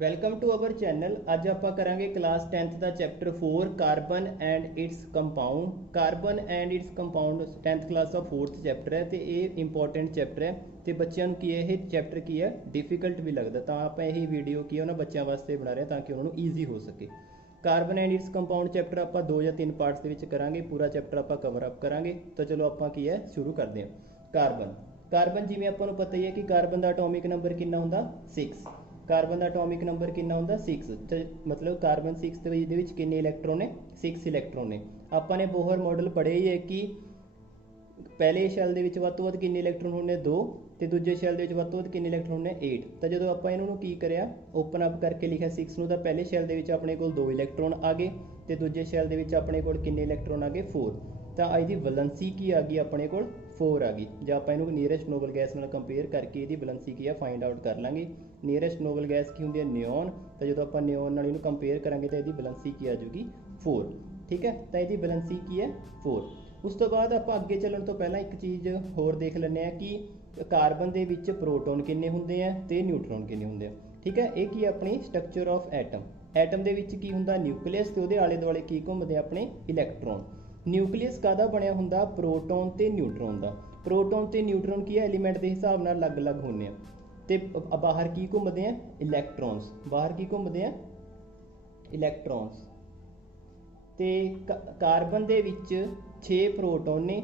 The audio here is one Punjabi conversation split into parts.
Welcome to our channel. ਅੱਜ ਆਪਾਂ ਕਰਾਂਗੇ class 10th the chapter 4 carbon and it's compound. Carbon and it's compound 10th class the 4th chapter ਹੈ ਤੇ ਇਹ ਇੰਪੋਰਟੈਂਟ ਚੈਪਟਰ ਹੈ ਤੇ ਬੱਚਿਆਂ ਨੂੰ ਕੀ ਇਹ ਚੈਪਟਰ ਕੀ ਹੈ ਡਿਫਿਕਲਟ ਵੀ ਲੱਗਦਾ, ਤਾਂ ਆਪਾਂ ਇਹ ਵੀਡੀਓ ਕੀ ਹੈ ਉਹਨਾਂ ਬੱਚਿਆਂ ਵਾਸਤੇ ਬਣਾ ਰਹੇ ਤਾਂ ਕਿ ਉਹਨਾਂ ਨੂੰ ਈਜ਼ੀ ਹੋ ਸਕੇ। Carbon and it's compound chapter ਆਪਾਂ 2 ਜਾਂ 3 ਪਾਰਟਸ ਦੇ ਵਿੱਚ ਕਰਾਂਗੇ, ਪੂਰਾ ਚੈਪਟਰ ਆਪਾਂ ਕਵਰ ਅਪ ਕਰਾਂਗੇ। ਤਾਂ ਚਲੋ ਆਪਾਂ ਕੀ ਹੈ ਸ਼ੁਰੂ ਕਰਦੇ ਹਾਂ। ਕਾਰਬਨ ਜਿਵੇਂ ਆਪਾਂ ਨੂੰ ਪਤਾ ਹੀ ਹੈ ਕਿ ਕਾਰਬਨ ਦਾ ਐਟੋਮਿਕ ਨੰਬਰ ਕਿੰਨਾ ਹੁੰਦਾ 6। ਕਾਰਬਨ ਦਾ ਐਟੋਮਿਕ ਨੰਬਰ ਕਿੰਨਾ ਹੁੰਦਾ 6 ਤੇ ਮਤਲਬ ਕਾਰਬਨ 6 ਤੇ ਇਹਦੇ ਵਿੱਚ ਕਿੰਨੇ ਇਲੈਕਟ੍ਰੋਨ ਨੇ 6 ਇਲੈਕਟ੍ਰੋਨ ਨੇ। ਆਪਾਂ ਨੇ ਬੋਹਰ ਮਾਡਲ ਪੜ੍ਹਿਆ ਹੀ ਹੈ ਕਿ ਪਹਿਲੇ ਸ਼ੈਲ ਦੇ ਵਿੱਚ ਵੱਧ ਤੋਂ ਵੱਧ ਕਿੰਨੇ ਇਲੈਕਟ੍ਰੋਨ ਹੁੰਦੇ 2 ਤੇ ਦੂਜੇ ਸ਼ੈਲ ਦੇ ਵਿੱਚ ਵੱਧ ਤੋਂ ਵੱਧ ਕਿੰਨੇ ਇਲੈਕਟ੍ਰੋਨ ਨੇ 8। ਤਾਂ ਜਦੋਂ ਆਪਾਂ ਇਹਨਾਂ ਨੂੰ ਕੀ ਕਰਿਆ ਓਪਨ ਅਪ ਕਰਕੇ ਲਿਖਿਆ 6 ਨੂੰ, ਤਾਂ ਪਹਿਲੇ ਸ਼ੈਲ ਦੇ ਵਿੱਚ ਆਪਣੇ ਕੋਲ 2 ਇਲੈਕਟ੍ਰੋਨ ਆ ਗਏ ਤੇ ਦੂਜੇ ਸ਼ੈਲ ਦੇ ਵਿੱਚ ਆਪਣੇ ਕੋਲ ਕਿੰਨੇ ਇਲੈਕਟ੍ਰੋਨ ਆ ਗਏ 4। ਤਾਂ ਇਹਦੀ ਵੈਲੈਂਸੀ ਕੀ ਆ ਗਈ ਆਪਣੇ ਕੋਲ 4 ਆ ਗਈ। ਜਾਂ ਆਪਾਂ ਇਹਨੂੰ ਨੀਅਰੈਸਟ ਨੋਬਲ ਗੈਸ ਨਾਲ ਕੰਪੇਅਰ ਕਰਕੇ ਇਹਦੀ ਵੈਲੈਂਸੀ ਕੀ ਆ ਫਾਈਂਡ ਆਊਟ ਕਰ ਲਾਂਗੇ। ਨੀਅਰੈਸਟ ਨੋਬਲ ਗੈਸ ਕੀ ਹੁੰਦੀ ਹੈ ਨਿਓਨ, ਤਾਂ ਜਦੋਂ ਆਪਾਂ ਨਿਓਨ ਨਾਲ ਇਹਨੂੰ ਕੰਪੇਅਰ ਕਰਾਂਗੇ ਤਾਂ ਇਹਦੀ ਵੈਲੈਂਸੀ ਕੀ ਆ ਜਾਊਗੀ 4। ਠੀਕ ਹੈ, ਤਾਂ ਇਹਦੀ ਵੈਲੈਂਸੀ ਕੀ ਹੈ 4। ਉਸ ਤੋਂ ਬਾਅਦ ਆਪਾਂ ਅੱਗੇ ਚੱਲਣ ਤੋਂ ਪਹਿਲਾਂ ਇੱਕ ਚੀਜ਼ ਹੋਰ ਦੇਖ ਲੈਂਦੇ ਹਾਂ ਕਿ ਕਾਰਬਨ ਦੇ ਵਿੱਚ ਪ੍ਰੋਟੋਨ ਕਿੰਨੇ ਹੁੰਦੇ ਆ ਤੇ ਨਿਊਟਰੋਨ ਕਿੰਨੇ ਹੁੰਦੇ ਆ। ਠੀਕ ਹੈ, ਇਹ ਕੀ ਆਪਣੀ ਸਟਰਕਚਰ ਆਫ ਐਟਮ। ਐਟਮ ਦੇ ਵਿੱਚ ਕੀ ਹੁੰਦਾ ਨਿਊਕਲੀਅਸ ਤੇ ਉਹਦੇ ਆਲੇ ਦੁਆਲੇ ਕੀ ਘੁੰਮਦੇ ਆਪਣੇ ਇਲੈਕਟ੍ਰੋਨ। ਨਿਊਕਲੀਅਸ ਕਾਹਦਾ ਬਣਿਆ ਹੁੰਦਾ ਪ੍ਰੋਟੋਨ ਤੇ ਨਿਊਟਰੋਨ ਦਾ। ਪ੍ਰੋਟੋਨ ਤੇ ਨਿਊਟਰੋਨ ਕੀ ਹੈ ਐਲੀਮੈਂਟ ਦੇ ਹਿਸਾਬ ਨਾਲ ਅਲੱਗ-ਅਲੱਗ ਹੁੰਦੇ ਆ ਤੇ ਬਾਹਰ ਕੀ ਘੁੰਮਦੇ ਆ ਇਲੈਕਟ੍ਰੋਨਸ। ਬਾਹਰ ਕੀ ਘੁੰਮਦੇ ਆ ਇਲੈਕਟ੍ਰੋਨਸ। ਤੇ ਕਾਰਬਨ ਦੇ ਵਿੱਚ 6 ਪ੍ਰੋਟੋਨ ਨੇ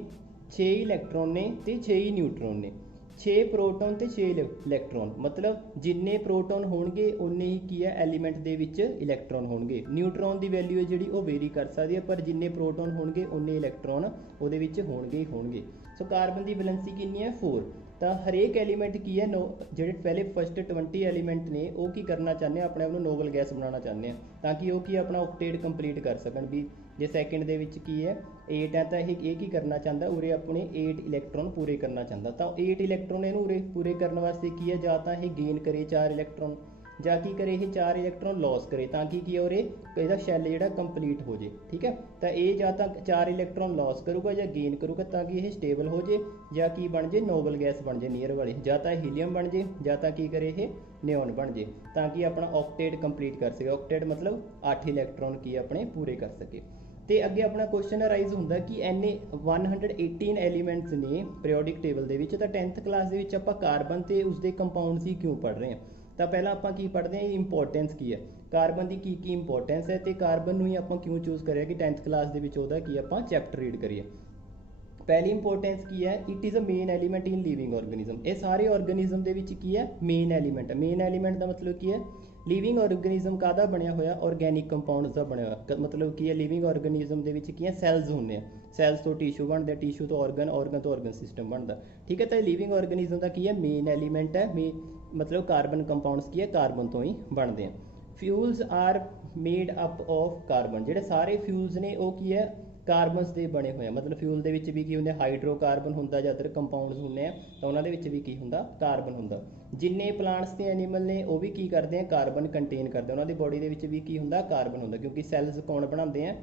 6 ਇਲੈਕਟ੍ਰੋਨ ਨੇ ਤੇ 6 ਹੀ ਨਿਊਟਰੋਨ ਨੇ। 6 ਪ੍ਰੋਟੋਨ ਤੇ 6 ਇਲੈਕਟ੍ਰੋਨ, ਮਤਲਬ ਜਿੰਨੇ ਪ੍ਰੋਟੋਨ ਹੋਣਗੇ ਉਨੇ ਹੀ ਕੀ ਹੈ ਐਲੀਮੈਂਟ ਦੇ ਵਿੱਚ ਇਲੈਕਟ੍ਰੋਨ ਹੋਣਗੇ। ਨਿਊਟਰੋਨ ਦੀ ਵੈਲਿਊ ਹੈ ਜਿਹੜੀ ਉਹ ਵੇਰੀ ਕਰ ਸਕਦੀ ਹੈ, ਪਰ ਜਿੰਨੇ ਪ੍ਰੋਟੋਨ ਹੋਣਗੇ ਉਨੇ ਇਲੈਕਟ੍ਰੋਨ ਉਹਦੇ ਵਿੱਚ ਹੋਣਗੇ ਹੀ ਹੋਣਗੇ। ਸੋ ਕਾਰਬਨ ਦੀ ਵੈਲੈਂਸੀ ਕਿੰਨੀ ਹੈ 4। ਤਾਂ ਹਰੇਕ ਐਲੀਮੈਂਟ ਕੀ ਹੈ ਜਿਹੜੇ ਪਹਿਲੇ ਫਸਟ 20 ਐਲੀਮੈਂਟ ਨੇ ਉਹ ਕੀ ਕਰਨਾ ਚਾਹੁੰਦੇ ਆ ਆਪਣੇ ਆਪ ਨੂੰ ਨੋਬਲ ਗੈਸ ਬਣਾਉਣਾ ਚਾਹੁੰਦੇ ਆ ਤਾਂ ਕਿ ਉਹ ਕੀ ਆਪਣਾ ਆਕਟੇਟ ਕੰਪਲੀਟ ਕਰ ਸਕਣ। ਵੀ ਜੇ ਸੈਕਿੰਡ ਦੇ ਵਿੱਚ ਕੀ ਹੈ 8 ਹੈ ਤਾਂ ਇਹ ਕੀ ਕਰਨਾ ਚਾਹੁੰਦਾ ਉਰੇ ਆਪਣੇ 8 ਇਲੈਕਟ੍ਰੋਨ ਪੂਰੇ ਕਰਨਾ ਚਾਹੁੰਦਾ। ਤਾਂ 8 ਇਲੈਕਟ੍ਰੋਨ ਇਹਨੂੰ ਉਰੇ ਪੂਰੇ ਕਰਨ ਵਾਸਤੇ ਕੀ ਹੈ ਜਾਂ ਤਾਂ ਇਹ ਗੇਨ ਕਰੇ 4 ਇਲੈਕਟ੍ਰੋਨ ਜਾਂ ਕੀ ਕਰੇ ਇਹ 4 ਇਲੈਕਟ੍ਰੋਨ ਲਾਸ ਕਰੇ ਤਾਂ ਕਿ ਕੀ ਉਰੇ ਇਹਦਾ ਸ਼ੈਲ ਜਿਹੜਾ ਕੰਪਲੀਟ ਹੋ ਜੇ। ਠੀਕ ਹੈ, ਤਾਂ ਇਹ ਜਾਂ ਤਾਂ 4 ਇਲੈਕਟ੍ਰੋਨ ਲਾਸ ਕਰੂਗਾ ਜਾਂ ਗੇਨ ਕਰੂਗਾ ਤਾਂ ਕਿ ਇਹ ਸਟੇਬਲ ਹੋ ਜੇ ਜਾਂ ਕੀ ਬਣ ਜੇ ਨੋਬਲ ਗੈਸ ਬਣ ਜੇ ਨੀਅਰ ਵਾਲੀ, ਜਾਂ ਤਾਂ ਹੀਲੀਅਮ ਬਣ ਜੇ ਜਾਂ ਤਾਂ ਕੀ ਕਰੇ ਇਹ ਨਿਓਨ ਬਣ ਜੇ ਤਾਂ ਕਿ ਆਪਣਾ ਆਕਟੇਟ ਕੰਪਲੀਟ ਕਰ ਸਕੇ। ਆਕਟੇਟ ਮਤਲਬ 8 ਇਲੈਕਟ੍ਰੋਨ ਕੀ ਆਪਣੇ ਪੂਰੇ ਕਰ ਸਕੇ। ਤੇ ਅੱਗੇ ਆਪਣਾ ਕੁਐਸਚਨ ਅਰਾਈਜ਼ ਹੁੰਦਾ ਕਿ ਐਨੇ 118 ਐਲੀਮੈਂਟਸ ਨੇ ਪੀਰੀਓਡਿਕ ਟੇਬਲ ਦੇ ਵਿੱਚ, ਤਾਂ 10th ਕਲਾਸ ਦੇ ਵਿੱਚ ਆਪਾਂ ਕਾਰਬਨ ਤੇ ਉਸਦੇ ਕੰਪਾਊਂਡਸ ਹੀ ਕਿਉਂ ਪੜ੍ਹ ਰਹੇ ਹਾਂ। ਤਾਂ ਪਹਿਲਾਂ ਆਪਾਂ ਕੀ ਪੜ੍ਹਦੇ ਹਾਂ ਇੰਪੋਰਟੈਂਸ ਕੀ ਹੈ ਕਾਰਬਨ ਦੀ, ਕੀ ਇੰਪੋਰਟੈਂਸ ਹੈ ਤੇ ਕਾਰਬਨ ਨੂੰ ਹੀ ਆਪਾਂ ਕਿਉਂ ਚੂਜ਼ ਕਰਿਆ ਕਿ 10th ਕਲਾਸ ਦੇ ਵਿੱਚ ਉਹਦਾ ਕੀ ਆਪਾਂ ਚੈਪਟਰ ਰੀਡ ਕਰੀਏ। ਪਹਿਲੀ ਇੰਪੋਰਟੈਂਸ ਕੀ ਹੈ it is a main element in living organism. ਇਹ ਸਾਰੇ ਆਰਗੇਨਿਜ਼ਮ ਦੇ ਵਿੱਚ ਕੀ ਹੈ ਮੇਨ ਐਲੀਮੈਂਟ। ਮੇਨ ਐਲੀਮੈਂਟ ਦਾ ਮਤਲਬ ਕੀ ਹੈ ਲਿਵਿੰਗ ਆਰਗੇਨਿਜ਼ਮ ਕਾਹਦਾ ਬਣਿਆ ਹੋਇਆ ਆਰਗੈਨਿਕ ਕੰਪਾਊਂਡਸ ਦਾ ਬਣਿਆ ਹੋਇਆ। ਮਤਲਬ ਕੀ ਹੈ ਲਿਵਿੰਗ ਆਰਗੇਨਿਜ਼ਮ ਦੇ ਵਿੱਚ ਕੀ ਹੈ ਸੈਲਸ ਹੁੰਦੇ ਆ, ਸੈਲਸ ਤੋਂ ਟਿਸ਼ੂ ਬਣਦਾ, ਟਿਸ਼ੂ ਤੋਂ ਆਰਗਨ, ਆਰਗਨ ਤੋਂ ਆਰਗਨ ਸਿਸਟਮ ਬਣਦਾ। ਠੀਕ ਹੈ, ਤਾਂ ਲਿਵਿੰਗ ਆਰਗੇਨਿਜ਼ਮ ਦਾ ਕੀ ਹੈ ਮੇਨ ਐਲੀਮੈਂਟ ਹੈ। ਮਤਲਬ ਕਾਰਬਨ ਕੰਪਾਊਂਡਸ ਕੀ ਹੈ ਕਾਰਬਨ ਤੋਂ ਹੀ ਬਣਦੇ ਆ। Fuels R made up of carbon. ਜਿਹੜੇ ਸਾਰੇ ਫਿਊਲਸ ਨੇ ਉਹ ਕੀ ਹੈ ਕਾਰਬਨਸ ਦੇ ਬਣੇ ਹੋਏ ਆ। ਮਤਲਬ ਫਿਊਲ ਦੇ ਵਿੱਚ ਵੀ ਕੀ ਹੁੰਦੇ ਹਾਈਡਰੋਕਾਰਬਨ ਹੁੰਦਾ ਜਾਂ ਅਦਰ ਕੰਪਾਊਂਡਸ ਹੁੰਦੇ ਆ ਤਾਂ ਉਹਨਾਂ ਦੇ ਵਿੱਚ ਵੀ ਕੀ ਹੁੰਦਾ ਕਾਰਬਨ ਹੁੰਦਾ। ਜਿੰਨੇ ਪਲਾਂਟਸ ਤੇ ਐਨੀਮਲ ਨੇ ਉਹ ਵੀ ਕੀ ਕਰਦੇ ਆ ਕਾਰਬਨ ਕੰਟੇਨ ਕਰਦੇ, ਉਹਨਾਂ ਦੀ ਬੋਡੀ ਦੇ ਵਿੱਚ ਵੀ ਕੀ ਹੁੰਦਾ ਕਾਰਬਨ ਹੁੰਦਾ ਕਿਉਂਕਿ ਸੈਲਸ ਕੌਣ ਬਣਾਉਂਦੇ ਆ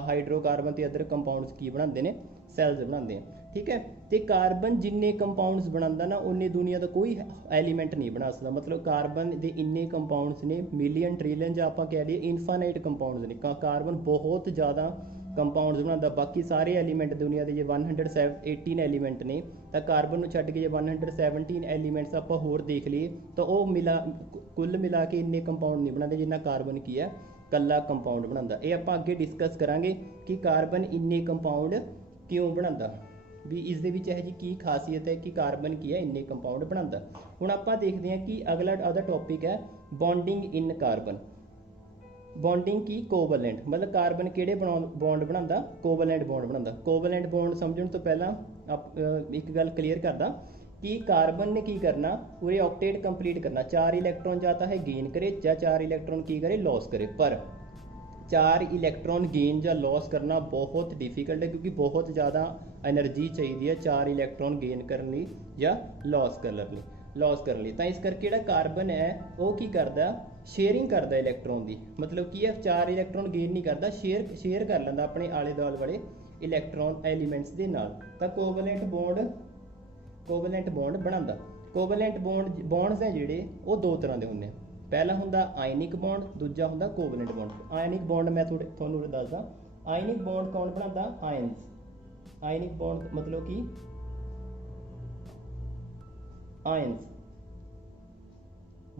ਹਾਈਡਰੋਕਾਰਬਨ ਤੇ ਅਦਰ ਕੰਪਾਊਂਡਸ ਕੀ ਬਣਾਉਂਦੇ ਨੇ ਸੈਲਸ ਬਣਾਉਂਦੇ ਆ। ਠੀਕ ਹੈ, ਤੇ ਕਾਰਬਨ ਜਿੰਨੇ ਕੰਪਾਊਂਡਸ ਬਣਾਉਂਦਾ ਨਾ ਉਨੇ ਦੁਨੀਆ ਦਾ ਕੋਈ ਐਲੀਮੈਂਟ ਨਹੀਂ ਬਣਾ ਸਕਦਾ। ਮਤਲਬ ਕਾਰਬਨ ਦੇ ਇੰਨੇ ਕੰਪਾਊਂਡਸ ਨੇ ਮਿਲੀਅਨ ਟ੍ਰਿਲੀਅਨ ਜਾਂ ਆਪਾਂ ਕਹਿ ਲਈਏ ਇਨਫਾਈਨਾਈਟ ਕੰਪਾਊਂਡਸ ਨੇ। ਕਾਰਬਨ ਬਹੁਤ ਜ਼ਿਆਦਾ ਕੰਪਾਊਂਡਸ ਬਣਾਉਂਦਾ। ਬਾਕੀ ਸਾਰੇ ਐਲੀਮੈਂਟ ਦੁਨੀਆ ਦੇ ਜੇ 118 ਐਲੀਮੈਂਟ ਨੇ ਤਾਂ ਕਾਰਬਨ ਨੂੰ ਛੱਡ ਕੇ ਜੇ 117 ਐਲੀਮੈਂਟਸ ਆਪਾਂ ਹੋਰ ਦੇਖ ਲਈਏ ਤਾਂ ਉਹ ਕੁੱਲ ਮਿਲਾ ਕੇ ਇੰਨੇ ਕੰਪਾਊਂਡ ਨਹੀਂ ਬਣਾਉਂਦੇ ਜਿੰਨਾ ਕਾਰਬਨ ਕੀ ਹੈ ਕੱਲਾ ਕੰਪਾਊਂਡ ਬਣਾਉਂਦਾ। ਇਹ ਆਪਾਂ ਅੱਗੇ ਡਿਸਕਸ ਕਰਾਂਗੇ ਕਿ ਕਾਰਬਨ ਇੰਨੇ ਕੰਪਾਊਂਡ ਕਿਉਂ ਬਣਾਉਂਦਾ, ਵੀ ਇਸ ਦੇ ਵਿੱਚ ਇਹੋ ਜਿਹੀ ਕੀ ਖਾਸੀਅਤ ਹੈ ਕਿ ਕਾਰਬਨ ਕੀ ਹੈ ਇੰਨੇ ਕੰਪਾਊਂਡ ਬਣਾਉਂਦਾ। ਹੁਣ ਆਪਾਂ ਦੇਖਦੇ ਹਾਂ ਕਿ ਅਗਲਾ ਉਹਦਾ ਟੌਪਿਕ ਹੈ ਬੌਂਡਿੰਗ ਇਨ ਕਾਰਬਨ। ਬੌਂਡਿੰਗ ਕੀ ਕੋਵੈਲੈਂਟ, ਮਤਲਬ ਕਾਰਬਨ ਕਿਹੜੇ ਬੌਂਡ ਬਣਾਉਂਦਾ ਕੋਵੈਲੈਂਟ ਬੌਂਡ ਬਣਾਉਂਦਾ। ਕੋਵੈਲੈਂਟ ਬੌਂਡ ਸਮਝਣ ਤੋਂ ਪਹਿਲਾਂ ਇੱਕ ਗੱਲ ਕਲੀਅਰ ਕਰਦਾ ਕਿ ਕਾਰਬਨ ਨੇ ਕੀ ਕਰਨਾ ਪੂਰੇ ਆਕਟੇਟ ਕੰਪਲੀਟ ਕਰਨਾ। 4 ਇਲੈਕਟ੍ਰੋਨ ਜਾਂ ਤਾਂ ਹੈ ਗੇਨ ਕਰੇ ਜਾਂ 4 ਇਲੈਕਟ੍ਰੋਨ ਕੀ ਕਰੇ ਲਾਸ ਕਰੇ। ਪਰ 4 ਇਲੈਕਟ੍ਰੌਨ ਗੇਨ ਜਾਂ ਲਾਸ ਕਰਨਾ ਬਹੁਤ ਡਿਫਿਕਲਟ ਹੈ ਕਿਉਂਕਿ ਬਹੁਤ ਜ਼ਿਆਦਾ ਐਨਰਜੀ ਚਾਹੀਦੀ ਹੈ 4 ਇਲੈਕਟ੍ਰੌਨ ਗੇਨ ਕਰਨ ਲਈ ਜਾਂ ਲਾਸ ਕਰਨ ਲਈ। ਤਾਂ ਇਸ ਕਰਕੇ ਜਿਹੜਾ ਕਾਰਬਨ ਹੈ ਉਹ ਕੀ ਕਰਦਾ ਸ਼ੇਅਰਿੰਗ ਕਰਦਾ ਇਲੈਕਟ੍ਰੌਨ ਦੀ। ਮਤਲਬ ਕੀ ਹੈ 4 ਇਲੈਕਟ੍ਰੌਨ ਗੇਨ ਨਹੀਂ ਕਰਦਾ, ਸ਼ੇਅਰ ਕਰ ਲੈਂਦਾ ਆਪਣੇ ਆਲੇ ਦੁਆਲੇ ਵਾਲੇ ਇਲੈਕਟ੍ਰੌਨ ਐਲੀਮੈਂਟਸ ਦੇ ਨਾਲ। ਤਾਂ ਕੋਵੈਲੈਂਟ ਬੌਂਡ ਬਣਾਉਂਦਾ। ਕੋਵੈਲੈਂਟ ਬੌਂਡਸ ਹੈ ਜਿਹੜੇ ਉਹ 2 ਤਰ੍ਹਾਂ ਦੇ ਹੁੰਦੇ ਆ। पहला हुंदा आयनिक बॉन्ड, दूजा हुंदा कोवलेंट बॉन्ड। आयनिक बॉन्ड मैं तुहानूं दसदा, आयनिक बॉन्ड कौन बनाता? आयन्स। आयनिक बॉन्ड मतलब कि आयन्स,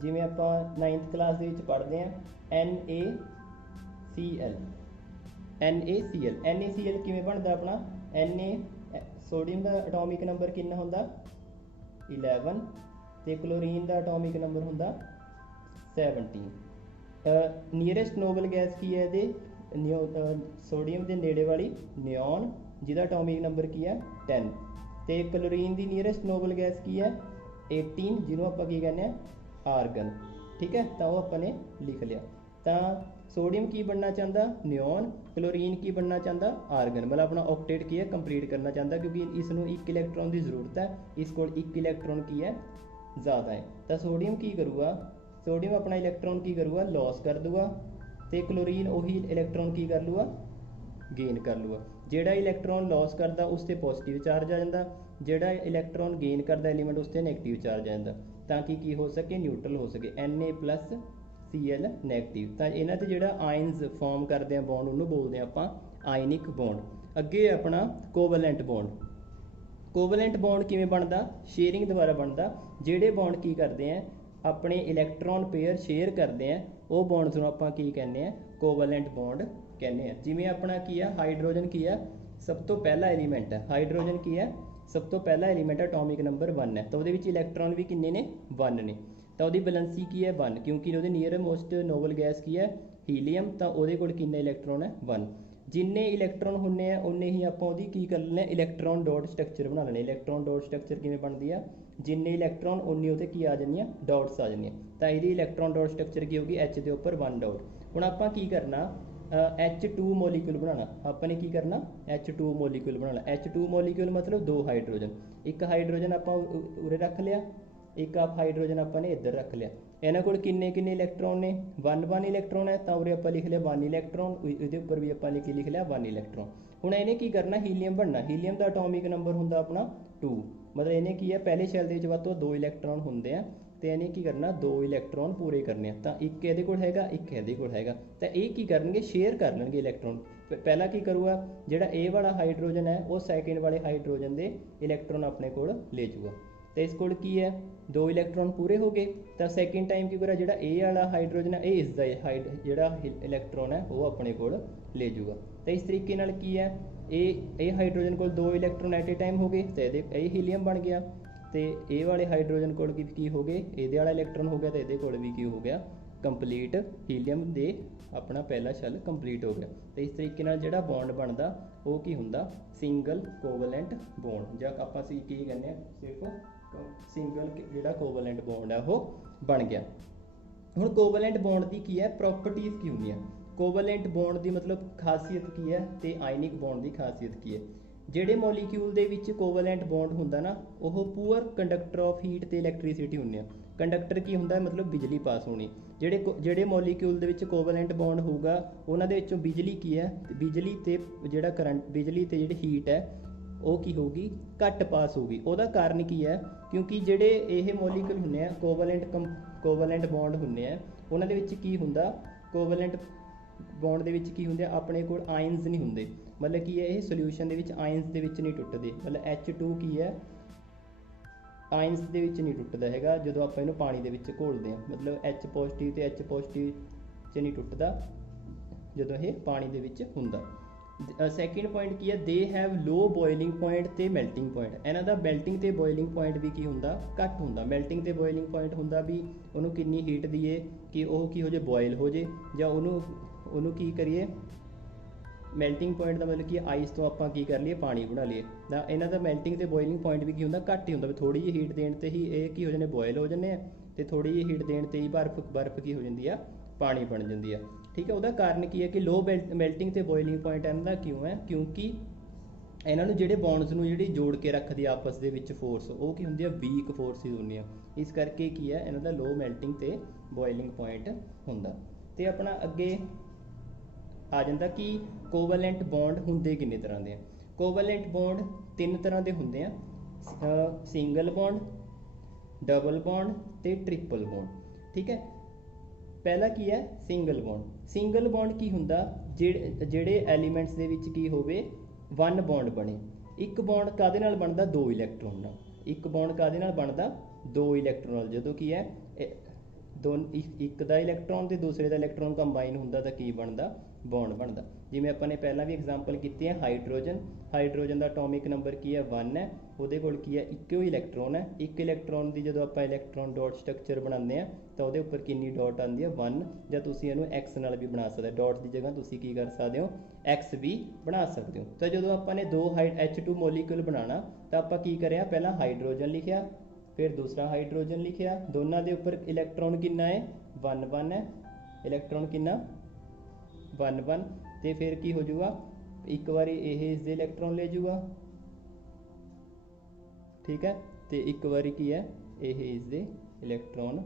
जिवें आपां 9th क्लास दे विच पढ़दे हां NaCl। NaCl, NaCl किवें बनदा अपना? Na सोडियम का एटॉमिक नंबर कितना होंदा? 11 ते क्लोरीन का एटॉमिक नंबर होंदा 17। नीयरेस्ट नोबल गैस की है ये सोडियम के नेड़े वाली नियॉन, जिसका एटॉमिक नंबर की है 10। तो क्लोरीन की नीयरेस्ट नोबल गैस की है 18, जिन्होंने आप की कहने आर्गन। ठीक है, तो वह अपने लिख लिया। तो सोडियम की बनना चाहता? नियॉन। क्लोरीन की बनना चाहता? आर्गन। मतलब अपना ऑक्टेट की है कंप्लीट करना चाहता, क्योंकि इसनों एक इलैक्ट्रॉन की जरूरत है, इस को एक इलैक्ट्रॉन की है ज़्यादा है। तो सोडियम की करूँगा, सोडियम अपना इलैक्ट्रॉन की करूँगा लॉस कर दूगा, तो क्लोरीन वही इलैक्ट्रॉन की कर लूगा गेन कर लूगा। जोड़ा इलैक्ट्रॉन लॉस करता उस पर पॉजिटिव चार्ज आ जाता, जोड़ा इलैक्ट्रॉन गेन करता एलीमेंट उस पर नैगेटिव चार्ज आ जाता, ताकि की हो सके न्यूट्रल हो सके Na+Cl नैगेटिव। तो इन्हों से जोड़ा आयन्स फॉर्म करते हैं बॉन्ड उन्होंने बोलते हैं आप आयनिक बॉन्ड। अगे अपना कोवलेंट बॉन्ड। कोवलेंट बॉन्ड किवें बनता? शेयरिंग द्वारा बनता। जेडे बॉन्ड की करते हैं अपने इलैक्ट्रॉन पेयर शेयर करते हैं, वो बॉन्ड्स नूं आपां की कहने हैं? कोवलेंट बॉन्ड कहने हैं। जिवें अपना की है हाइड्रोजन की है सब तो पहला एलीमेंट है, हाइड्रोजन की है सब तो पहला एलीमेंट है, एटॉमिक नंबर 1 है, तो वो इलैक्ट्रॉन भी किन्ने ने? 1 ने। तो वो बैलेंसी की है 1, क्योंकि वो नियर मोस्ट नोबल गैस की है हीलीयम, तो वो कोल किन्ने इलैक्ट्रॉन है? 1। जिन्ने इलैक्ट्रॉन होने हैं उन्ने ही आप की कर लेने इलैक्ट्रॉन डॉट स्ट्रक्चर बना लेने। इलैक्ट्रॉन डॉट स्ट्रक्चर किवें बनती है? जिन्ने इलैक्ट्रॉन उन्नी उते की आ जानियां डॉट्स आ जानियां, तो ये इलैक्ट्रॉन डॉट स्ट्रक्चर की होगी H के उपर 1 डॉट। हुण आपां की करना H2 मोलीक्यूल बनाना, आपने की करना H2 मोलीक्यूल बनाना। H2 मोलीक्यूल मतलब 2 हाइड्रोजन, एक हाइड्रोजन आपां उरे रख लिया, एक आप हाइड्रोजन आपने इधर रख लिया। इन्हों को किन्ने किन्ने इलैक्ट्रॉन ने? 1 इलैक्ट्रॉन है, तो उरे आप लिख लिया 1 इलैक्ट्रॉन, ये उपर भी आप लिख लिया 1 इलैक्ट्रॉन। हुण इन्हें की करना? हीलीयम बनना। हीलीयम का एटॉमिक नंबर होंदा अपना 2, मतलब इन्हें की है पहले शैल के वध तो 2 इलैक्ट्रॉन होंगे हैं, तो इन्हें की करना 2 इलैक्ट्रॉन पूरे करने, तो एक ये कोल हैगा एक ये कोल हैगा, तो ये की करनगे शेयर कर लेंगे इलैक्ट्रॉन। पहला की करूँगा जोड़ा ए वाला हाइड्रोजन है वो सैकेंड वाले हाइड्रोजन के इलैक्ट्रॉन अपने को ले जूगा, तो इस कोल की है 2 इलैक्ट्रॉन पूरे हो गए। तो सैकेंड टाइम की करा जोड़ा ए वाला हाइड्रोजन है ये इसका जोड़ा इलैक्ट्रॉन है वो अपने को ले जूगा। तो इस तरीके नाल की है ये हाइड्रोजन को 2 इलैक्ट्रॉन एट ए टाइम हो गए, तो ये हीलीयम बन गया, तो ये वाले हाइड्रोजन को की हो गए ये वाला इलैक्ट्रॉन हो गया, तो ये कोल भी की हो गया कंप्लीट हीलीयम दे अपना पहला शैल कंप्लीट हो गया। तो इस तरीके नाल जिहड़ा बॉन्ड बनता वो की हुंदा सिंगल कोवलेंट बॉन्ड, जां आपां की कहने सिर्फ सिंगल जिहड़ा कोवलेंट बॉन्ड है वो बन गया। हुण कोवलेंट बॉन्ड की है प्रॉपर्टीज़ की होंदियां? कोवलेंट बॉन्ड की मतलब खासियत की है, तो आयनिक बॉन्ड की खासियत की है? ਜਿਹੜੇ ਮੋਲੀਕਿਊਲ ਦੇ ਵਿੱਚ ਕੋਵੈਲੈਂਟ ਬੌਂਡ ਹੁੰਦਾ ਨਾ ਉਹ ਪੂਅਰ ਕੰਡਕਟਰ ਆਫ ਹੀਟ ਤੇ ਇਲੈਕਟ੍ਰਿਸਿਟੀ ਹੁੰਦੇ ਆ। ਕੰਡਕਟਰ ਕੀ ਹੁੰਦਾ ਮਤਲਬ ਬਿਜਲੀ ਪਾਸ ਹੋਣੀ। ਜਿਹੜੇ ਮੋਲੀਕਿਊਲ ਦੇ ਵਿੱਚ ਕੋਵੈਲੈਂਟ ਬੌਂਡ ਹੋਊਗਾ ਉਹਨਾਂ ਦੇ ਵਿੱਚੋਂ ਬਿਜਲੀ ਕੀ ਹੈ ਬਿਜਲੀ ਤੇ ਜਿਹੜਾ ਕਰੰਟ ਬਿਜਲੀ ਤੇ ਜਿਹੜੀ ਹੀਟ ਹੈ ਉਹ ਕੀ ਹੋਊਗੀ ਘੱਟ ਪਾਸ ਹੋਊਗੀ। ਉਹਦਾ ਕਾਰਨ ਕੀ ਹੈ ਕਿਉਂਕਿ ਜਿਹੜੇ ਇਹ ਮੋਲੀਕਿਊਲ ਹੁੰਦੇ ਆ ਕੋਵੈਲੈਂਟ ਬੌਂਡ ਹੁੰਦੇ ਆ ਉਹਨਾਂ ਦੇ ਵਿੱਚ ਕੀ ਹੁੰਦਾ ਕੋਵੈਲੈਂਟ ਬੌਂਡ ਦੇ ਵਿੱਚ ਕੀ ਹੁੰਦੇ ਆਪਣੇ ਕੋਲ ਆਇਨਸ ਨਹੀਂ ਹੁੰਦੇ, मतलब कि ये सोल्यूशन ਦੇ ਵਿੱਚ ਆਇਨਸ ਦੇ ਵਿੱਚ ਨਹੀਂ ਟੁੱਟਦੇ, मतलब H2 ਕੀ ਹੈ ਆਇਨਸ ਦੇ ਵਿੱਚ ਨਹੀਂ ਟੁੱਟਦਾ ਹੈਗਾ ਜਦੋਂ ਆਪਾਂ ਇਹਨੂੰ ਪਾਣੀ ਦੇ ਵਿੱਚ ਘੋਲਦੇ ਹਾਂ, मतलब H ਪੋਜ਼ਿਟਿਵ ਤੇ H ਪੋਜ਼ਿਟਿਵ 'ਚ ਨਹੀਂ ਟੁੱਟਦਾ ਜਦੋਂ ਇਹ ਪਾਣੀ ਦੇ ਵਿੱਚ ਹੁੰਦਾ। ਸੈਕਿੰਡ ਪੁਆਇੰਟ ਕੀ ਹੈ they have low boiling point ਤੇ ਮੈਲਟਿੰਗ ਪੁਆਇੰਟ। ਇਹਨਾਂ ਦਾ ਮੈਲਟਿੰਗ ਤੇ ਬੋਇਲਿੰਗ ਪੁਆਇੰਟ ਵੀ ਕੀ ਹੁੰਦਾ ਘੱਟ ਹੁੰਦਾ। ਮੈਲਟਿੰਗ ਤੇ ਬੋਇਲਿੰਗ ਪੁਆਇੰਟ ਹੁੰਦਾ ਵੀ ਉਹਨੂੰ ਕਿੰਨੀ ਹੀਟ ਦਈਏ ਕਿ ਉਹ ਕੀ ਹੋ ਜੇ ਬੋਇਲ ਹੋ ਜੇ, ਜਾਂ ਉਹਨੂੰ ਕੀ ਕਰੀਏ ਮੈਲਟਿੰਗ ਪੁਆਇੰਟ ਦਾ मतलब कि ਆਈਸ ਤੋਂ ਆਪਾਂ ਕੀ ਕਰ ਲਈਏ ਪਾਣੀ ਬਣਾ ਲਈਏ। ਤਾਂ ਇਹਨਾਂ ਦਾ ਮੈਲਟਿੰਗ ਤੇ ਬੋਇਲਿੰਗ ਪੁਆਇੰਟ ਵੀ ਕੀ ਹੁੰਦਾ ਘੱਟ ਹੀ ਹੁੰਦਾ ਵੀ ਥੋੜੀ ਜਿਹੀ ਹੀਟ ਦੇਣ ਤੇ ਹੀ ਇਹ ਕੀ ਹੋ ਜਾਂਦੇ ਬੋਇਲ ਹੋ ਜਾਂਦੇ ਆ ਤੇ ਥੋੜੀ ਜਿਹੀ ਹੀਟ ਦੇਣ ਤੇ ਹੀ ਬਰਫ਼ ਕੀ ਹੋ ਜਾਂਦੀ ਆ ਪਾਣੀ ਬਣ ਜਾਂਦੀ ਆ। ਠੀਕ ਹੈ, ਉਹਦਾ ਕਾਰਨ ਕੀ ਹੈ ਕਿ ਲੋ ਮੈਲਟਿੰਗ ਤੇ ਬੋਇਲਿੰਗ ਪੁਆਇੰਟ ਇਹਨਾਂ ਦਾ ਕਿਉਂ ਹੈ ਕਿਉਂਕਿ ਇਹਨਾਂ ਨੂੰ ਜਿਹੜੇ ਬੌਂਡਸ ਨੂੰ ਜਿਹੜੀ ਜੋੜ ਕੇ ਰੱਖਦੀ ਆਪਸ ਦੇ ਵਿੱਚ ਫੋਰਸ ਉਹ ਕੀ ਹੁੰਦੀ ਆ ਵੀਕ ਫੋਰਸਿਸ ਹੁੰਦੀਆਂ, ਇਸ ਕਰਕੇ ਕੀ ਹੈ ਇਹਨਾਂ ਦਾ ਲੋ ਮੈਲਟਿੰਗ ਤੇ ਬੋਇਲਿੰਗ ਪੁਆਇੰਟ ਹੁੰਦਾ। ਤੇ ਆਪਣਾ ਅੱਗੇ आ जाता कि कोवैलेंट बॉन्ड होंदे किन्ने तरह के? कोवैलेंट बॉन्ड 3 तरह के होंदे हैं, सिंगल बॉन्ड, डबल बॉन्ड ते ट्रिपल बॉन्ड। ठीक है, पहला की है सिंगल बॉन्ड। सिंगल बॉन्ड की हुंदा ਜਿਹੜੇ ਐਲੀਮੈਂਟਸ ਦੇ ਵਿੱਚ ਕੀ ਹੋਵੇ वन बॉन्ड बने। एक बॉन्ड कादे नाल बनदा दो इलैक्ट्रॉन नाल, एक बॉन्ड कादे नाल बनदा दो इलैक्ट्रॉन नाल। जदों की है एक दा इलैक्ट्रॉन ते दूसरे दा इलैक्ट्रॉन कंबाइन हुंदा तां की बनदा बॉन्ड बनदा। जिवें आपां ने पहलां भी एग्जाम्पल कीती है हाइड्रोजन, हाइड्रोजन का एटॉमिक नंबर की है 1 है, ਉਹਦੇ ਕੋਲ ਕੀ ਹੈ ਇੱਕੋ ਹੀ ਇਲੈਕਟ੍ਰੋਨ ਹੈ। ਇੱਕ ਇਲੈਕਟ੍ਰੋਨ ਦੀ ਜਦੋਂ ਆਪਾਂ ਇਲੈਕਟ੍ਰੋਨ ਡਾਟ ਸਟਰਕਚਰ ਬਣਾਉਂਦੇ ਆ ਤਾਂ ਉਹਦੇ ਉੱਪਰ ਕਿੰਨੀ ਡਾਟ ਆਉਂਦੀ ਹੈ 1, ਜਾਂ ਤੁਸੀਂ ਇਹਨੂੰ x ਨਾਲ ਵੀ ਬਣਾ ਸਕਦੇ ਹੋ। ਡਾਟ ਦੀ ਜਗ੍ਹਾ ਤੁਸੀਂ ਕੀ ਕਰ ਸਕਦੇ ਹੋ x ਵੀ ਬਣਾ ਸਕਦੇ ਹੋ। ਤਾਂ ਜਦੋਂ ਆਪਾਂ ਨੇ ਦੋ H2 ਮੋਲੀਕੂਲ ਬਣਾਉਣਾ ਤਾਂ ਆਪਾਂ ਕੀ ਕਰਿਆ, ਪਹਿਲਾਂ ਹਾਈਡਰੋਜਨ ਲਿਖਿਆ, ਫਿਰ ਦੂਸਰਾ ਹਾਈਡਰੋਜਨ ਲਿਖਿਆ, ਦੋਨਾਂ ਦੇ ਉੱਪਰ ਇਲੈਕਟ੍ਰੋਨ ਕਿੰਨਾ ਹੈ 1 1 ਹੈ, ਇਲੈਕਟ੍ਰੋਨ ਕਿੰਨਾ 1 1, ਤੇ ਫਿਰ ਕੀ ਹੋ ਜਾਊਗਾ ਇੱਕ ਵਾਰੀ ਇਹ ਇਸ ਦੇ ਇਲੈਕਟ੍ਰੋਨ ਲੈ ਜਾਊਗਾ, ठीक है, तो एक बारी की है यह इसके इलैक्ट्रॉन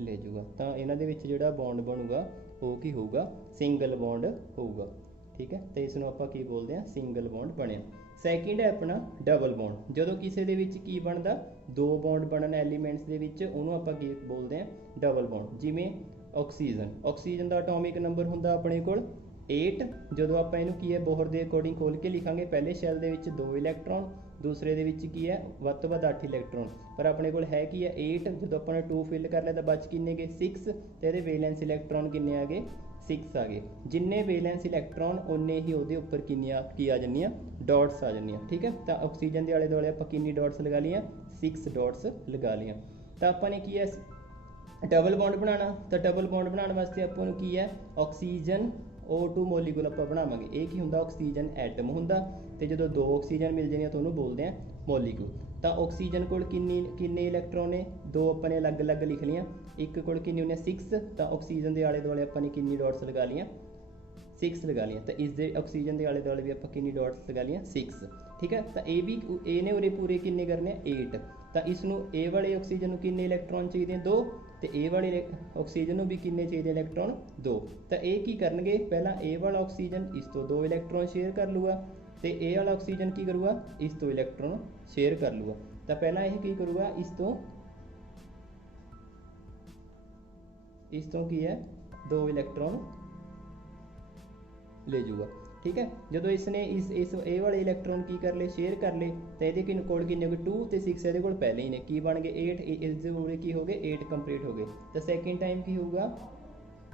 ले जाऊगा। तो इन्हों के जोड़ा बॉन्ड बनूगा वो की होगा सिंगल बॉन्ड होगा। ठीक है, तो इसनों आपां की बोलते हैं सिंगल बॉन्ड बनया। सैकेंड है अपना डबल बॉन्ड। जो किसी के की बनता दो बॉन्ड बनन एलीमेंट्स के उन्होंने आपां की बोलते हैं डबल बॉन्ड। जिमें ऑक्सीजन, ऑक्सीजन का एटॉमिक नंबर होंदा अपने कोल 8। जो आप इनू की है बोहर के अकॉर्डिंग खोल के लिखांगे, पहले शैल के 2 इलैक्ट्रॉन, दूसरे दे विच की है वध तो वध 8 इलैक्ट्रॉन, पर अपने कोल है की है 8। जो अपने 2 फिल कर लिया तो बच किन्ने गए 6, तो ये वैलेंस इलैक्ट्रॉन किन्ने आ गए 6 आ गए। जिन्ने वैलेंस इलैक्ट्रॉन उन्ने ही उहदे उपर किन्नियां की आ जानियां डॉट्स आ जानियां। ठीक है, तो ऑक्सीजन के आले दुआले आपां किन्नी डॉट्स लगा लियां 6 डॉट्स लगा लियां। तो आपां ने की है डबल बॉन्ड बनाना, तो डबल बॉन्ड बनाने वास्ते आपां नूं की है ऑक्सीजन O2 मोलीकूल आप बनावांगे। ये की हुंदा ऑक्सीजन एटम हुंदा, ते जो दो ऑक्सीजन मिल जाने तो उन्होंने बोलते हैं मोलीकूल। तो ऑक्सीजन कोल किन्ने इलैक्ट्रॉन ने दो अपने अलग अलग लिख लिया, एक कोल किन्ने उन्हें 6, तो ऑक्सीजन के आले दुआले अपने किन्नी डॉट्स लगा लिया 6 लगा लिया। तो इस ऑक्सीजन के आले दुआले भी आप किन्नी डॉट्स लगा लिया 6। ठीक है, तो ये भी ए ने उरे पूरे किन्ने करने 8। तो इसनों ए वाले ऑक्सीजन को किन्ने इलैक्ट्रॉन चाहिए 2, तो ए वाले ऑक्सीजन को भी किन्ने चाहिए इलैक्ट्रॉन 2। तो ये की करनगे, पहला ए वाला ऑक्सीजन इस तो 2 इलैक्ट्रॉन शेयर कर लूगा, तो ए वाला ऑक्सीजन की करूगा इस तो इलैक्ट्रॉन शेयर कर लूगा। तो पहला यह की करूगा इस तो की है 2 इलैक्ट्रॉन ले जूगा। ठीक है, जो इसने इस ए वाले इलैक्ट्रॉन की कर ले शेयर कर ले, तो ये कोल किन्ने हो गए 2 तो 6 ये पहले ही ने की बन गए 8, इस की हो गए 8 कंप्लीट हो गए। तो सैकेंड टाइम की होगा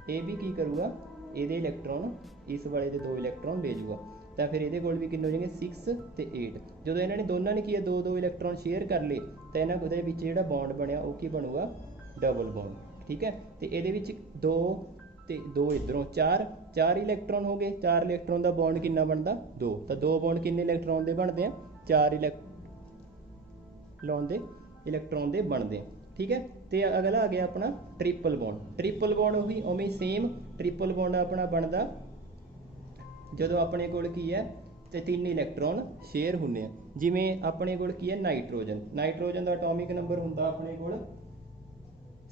ये भी की करूँगा ये इलैक्ट्रॉन इस वाले के 2 इलैक्ट्रॉन ले जूगा। तो फिर ये कोल भी किन्ने हो जाएंगे 6 तो 8। जो इन्होंने दोनों ने की 2 इलैक्ट्रॉन शेयर कर ले, तो इन्होंने जो बॉन्ड बनया वो की बनूगा डबल बॉन्ड। ठीक है, तो ये 2 ਤੇ 2 इधरों 4 इलैक्ट्रॉन हो गए। 4 इलैक्ट्रॉन का बॉन्ड कितना बनता 2, तो 2 बॉन्ड किन्ने इलैक्ट्रॉन के बनते हैं 4 इलैक्ट्रॉन के बनते हैं। ठीक है, तो अगला आ गया अपना ट्रिपल बॉन्ड। ट्रिपल बॉन्ड भी उवें सेम ट्रिपल बॉन्ड अपना बनता जो अपने कोल की है तो 3 इलैक्ट्रॉन शेयर होंगे। जिमें अपने कोल की है नाइट्रोजन, नाइट्रोजन का एटॉमिक नंबर होंदा अपने कोल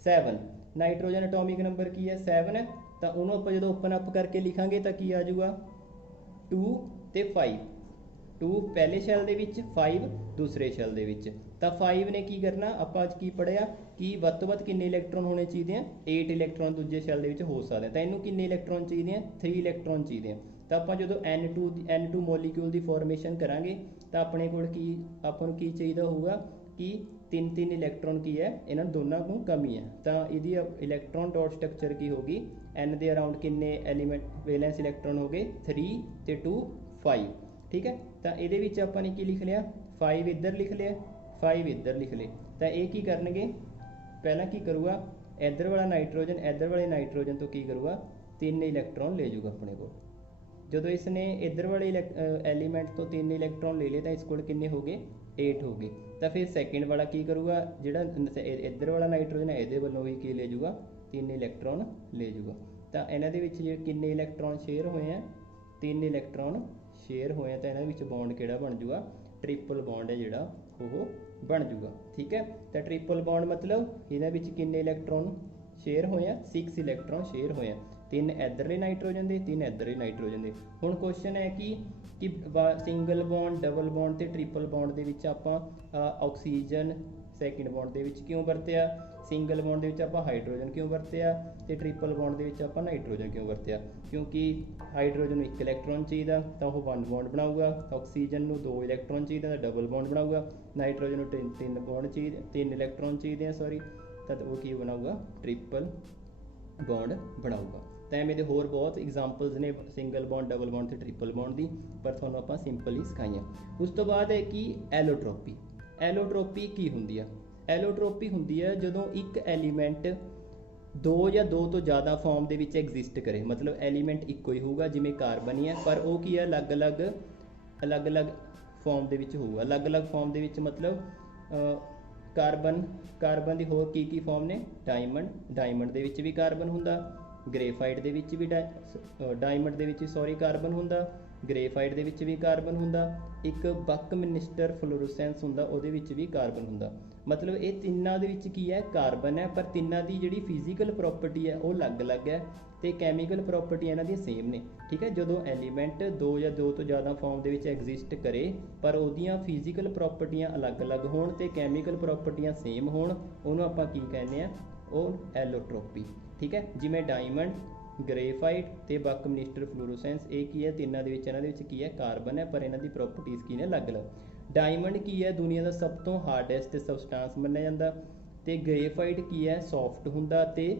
7। नाइट्रोजन एटॉमिक नंबर की है 7 है, तो उन्होंने आप जो ओपन अप करके लिखांगे तो की आ जाऊगा 2 तो 5। 2 पहले शैल दे विच 5 दूसरे शैल दे विच। तो 5 ने की करना आप अज की पढ़िया कि वध तो वध किन्ने इलैक्ट्रॉन होने चाहिए 8 इलैक्ट्रॉन दूजे शैल दे विच हो सकते हैं। तो इनू किन्ने इलैक्ट्रॉन चाहिए 3 इलैक्ट्रॉन चाहिए। तो आप जो N2 मोलीक्यूल की फॉर्मेशन करांगे तो अपने कोल की आपां नूं की चाहिए होगा कि 3 इलैक्ट्रॉन की है इन्हों दोनों को कमी है। तो यदि इलैक्ट्रॉन डॉट स्ट्रक्चर की होगी N के अराउंड किन्ने एलीमेंट वैलेंस इलैक्ट्रॉन हो गए 3 ते 2 5। ठीक है, तो ये आपने की लिख लिया 5 इधर लिख लिया 5 इधर लिख लिया। तो ये की करनगे पहला की करूँगा इधर वाला नाइट्रोजन इधर वाले नाइट्रोजन तो की करूँगा 3 इलैक्ट्रॉन ले जूगा अपने को। जो इसने इधर वाले एलीमेंट तो 3 इलैक्ट्रॉन ले लिए तो इस को किन्ने हो गए 8 हो गए। तो फिर सैकेंड वाला की करूँगा जोड़ा इधर वाला नाइट्रोजन है ये वालों भी की ले जूगा 3 इलैक्ट्रॉन ले जूगा। तो इन्होंने किन्ने इलैक्ट्रॉन शेयर हुए हैं 3 इलैक्ट्रॉन शेयर हुए हैं। तो इन्होंने बॉन्ड किहड़ा बन जूगा ट्रिपल बॉन्ड है जोड़ा वो बन जूगा। ठीक है, तो ट्रिपल बॉन्ड मतलब इन्होंने किन्ने इलैक्ट्रॉन शेयर हुए हैं 6 इलैक्ट्रॉन शेयर हुए हैं, 3 इधरले नाइट्रोजन के 3 इधरले नाइट्रोजन के। हुण क्वेश्चन है कि सिंगल बॉन्ड डबल बॉन्ड तो ट्रिपल बॉन्ड के आपां ऑक्सीजन ਸੈਕਿੰਡ ਬੌਂਡ ਦੇ ਵਿੱਚ ਕਿਉਂ ਵਰਤਿਆ, ਸਿੰਗਲ ਬੌਂਡ ਦੇ ਵਿੱਚ ਆਪਾਂ ਹਾਈਡਰੋਜਨ ਕਿਉਂ ਵਰਤਿਆ ਤੇ ਟ੍ਰਿਪਲ ਬੌਂਡ ਦੇ ਵਿੱਚ ਆਪਾਂ ਨਾਈਟ੍ਰੋਜਨ ਕਿਉਂ ਵਰਤਿਆ, ਕਿਉਂਕਿ ਹਾਈਡਰੋਜਨ ਨੂੰ 1 ਇਲੈਕਟ੍ਰੋਨ ਚਾਹੀਦਾ ਤਾਂ ਉਹ 1 ਬੌਂਡ ਬਣਾਊਗਾ, ਆਕਸੀਜਨ ਨੂੰ 2 ਇਲੈਕਟ੍ਰੋਨ ਚਾਹੀਦਾ ਤਾਂ ਡਬਲ ਬੌਂਡ ਬਣਾਊਗਾ, ਨਾਈਟ੍ਰੋਜਨ ਨੂੰ 3 ਬੌਂਡ ਚਾਹੀਦੇ 3 ਇਲੈਕਟ੍ਰੋਨ ਚਾਹੀਦੇ ਆ ਤਾਂ ਉਹ ਕੀ ਬਣਾਊਗਾ, ਟ੍ਰਿਪਲ ਬੌਂਡ ਬਣਾਊਗਾ। ਤਾਂ ਐਵੇਂ ਦੇ ਹੋਰ ਬਹੁਤ ਐਗਜ਼ਾਮਪਲਸ ਨੇ ਸਿੰਗਲ ਬੌਂਡ, ਡਬਲ ਬੌਂਡ ਤੇ ਟ੍ਰਿਪਲ ਬੌਂਡ ਦੀ, ਪਰ ਤੁਹਾਨੂੰ ਆਪਾਂ ਸਿੰਪਲ ਹੀ ਸਿਖਾਈਆਂ। ਉਸ ਤੋਂ ਬਾਅਦ ਹੈ ਕਿ ਐਲੋਟ੍ਰੋਪੀ। ਐਲੋਟ੍ਰੋਪੀ ਕੀ ਹੁੰਦੀ ਆ? ਐਲੋਟ੍ਰੋਪੀ ਹੁੰਦੀ ਹੈ ਜਦੋਂ ਇੱਕ ਐਲੀਮੈਂਟ 2 ਜਾਂ 2 ਤੋਂ ਜ਼ਿਆਦਾ ਫਾਰਮ ਦੇ ਵਿੱਚ ਐਗਜ਼ਿਸਟ ਕਰੇ, ਮਤਲਬ ਐਲੀਮੈਂਟ ਇੱਕੋ ਹੀ ਹੋਊਗਾ ਜਿਵੇਂ ਕਾਰਬਨ ਹੀ ਹੈ, ਪਰ ਉਹ ਕੀ ਹੈ ਅਲੱਗ-ਅਲੱਗ ਫਾਰਮ ਦੇ ਵਿੱਚ ਹੋਊਗਾ। ਅਲੱਗ-ਅਲੱਗ ਫਾਰਮ ਦੇ ਵਿੱਚ ਮਤਲਬ ਕਾਰਬਨ ਦੀ ਹੋਰ ਕੀ ਫਾਰਮ ਨੇ, ਡਾਇਮੰਡ ਦੇ ਵਿੱਚ ਵੀ ਕਾਰਬਨ ਹੁੰਦਾ, ਗ੍ਰੇਫਾਈਟ ਦੇ ਵਿੱਚ ਵੀ ਡਾਇਮੰਡ ਦੇ ਵਿੱਚ ਕਾਰਬਨ ਹੁੰਦਾ, ਗ੍ਰੇਫਾਈਟ ਦੇ ਵਿੱਚ ਵੀ ਕਾਰਬਨ ਹੁੰਦਾ, ਇੱਕ ਬਕਮਿਨਸਟਰ ਫਲੋਰੋਸੈਂਸ ਹੁੰਦਾ ਉਹਦੇ ਵਿੱਚ ਵੀ ਕਾਰਬਨ ਹੁੰਦਾ। ਮਤਲਬ ਇਹ ਤਿੰਨਾਂ ਦੇ ਵਿੱਚ ਕੀ ਹੈ, ਕਾਰਬਨ ਹੈ, ਪਰ ਤਿੰਨਾਂ ਦੀ ਜਿਹੜੀ ਫਿਜ਼ੀਕਲ ਪ੍ਰੋਪਰਟੀ ਹੈ ਉਹ ਅਲੱਗ-ਅਲੱਗ ਹੈ ਤੇ ਕੈਮੀਕਲ ਪ੍ਰੋਪਰਟੀ ਇਹਨਾਂ ਦੀਆਂ ਸੇਮ ਨੇ। ਠੀਕ ਹੈ, ਜਦੋਂ ਐਲੀਮੈਂਟ 2 ਜਾਂ 2 ਤੋਂ ਜ਼ਿਆਦਾ ਫਾਰਮ ਦੇ ਵਿੱਚ ਐਗਜ਼ਿਸਟ ਕਰੇ ਪਰ ਉਹਦੀਆਂ ਫਿਜ਼ੀਕਲ ਪ੍ਰੋਪਰਟੀਆਂ ਅਲੱਗ-ਅਲੱਗ ਹੋਣ ਤੇ ਕੈਮੀਕਲ ਪ੍ਰੋਪਰਟੀਆਂ ਸੇਮ ਹੋਣ, ਉਹਨੂੰ ਆਪਾਂ ਕੀ ਕਹਿੰਦੇ ਆ, ਉਹ ਐਲੋਟ੍ਰੋਪੀ। ਠੀਕ ਹੈ, ਜਿਵੇਂ ਡਾਇਮੰਡ, ਗ੍ਰੇਫਾਈਟ ਤੇ ਬਕਮਿਨਸਟਰ ਫਲੋਰੋਸੈਂਸ, ਇਹ ਕੀ ਹੈ, ਤਿੰਨਾਂ ਦੇ ਵਿੱਚ ਇਹਨਾਂ ਦੇ ਵਿੱਚ ਕੀ ਹੈ, ਕਾਰਬਨ ਹੈ, ਪਰ ਇਹਨਾਂ ਦੀ ਪ੍ਰੋਪਰਟੀਜ਼ ਕੀ ਨੇ, ਅਲੱਗ-ਅਲੱਗ। ਡਾਇਮੰਡ ਕੀ ਹੈ, ਦੁਨੀਆ ਦਾ ਸਭ ਤੋਂ ਹਾਰਡੈਸਟ ਸਬਸਟੈਂਸ ਮੰਨਿਆ ਜਾਂਦਾ, ਤੇ ਗ੍ਰੇਫਾਈਟ ਕੀ ਹੈ, ਸੌਫਟ ਹੁੰਦਾ ਤੇ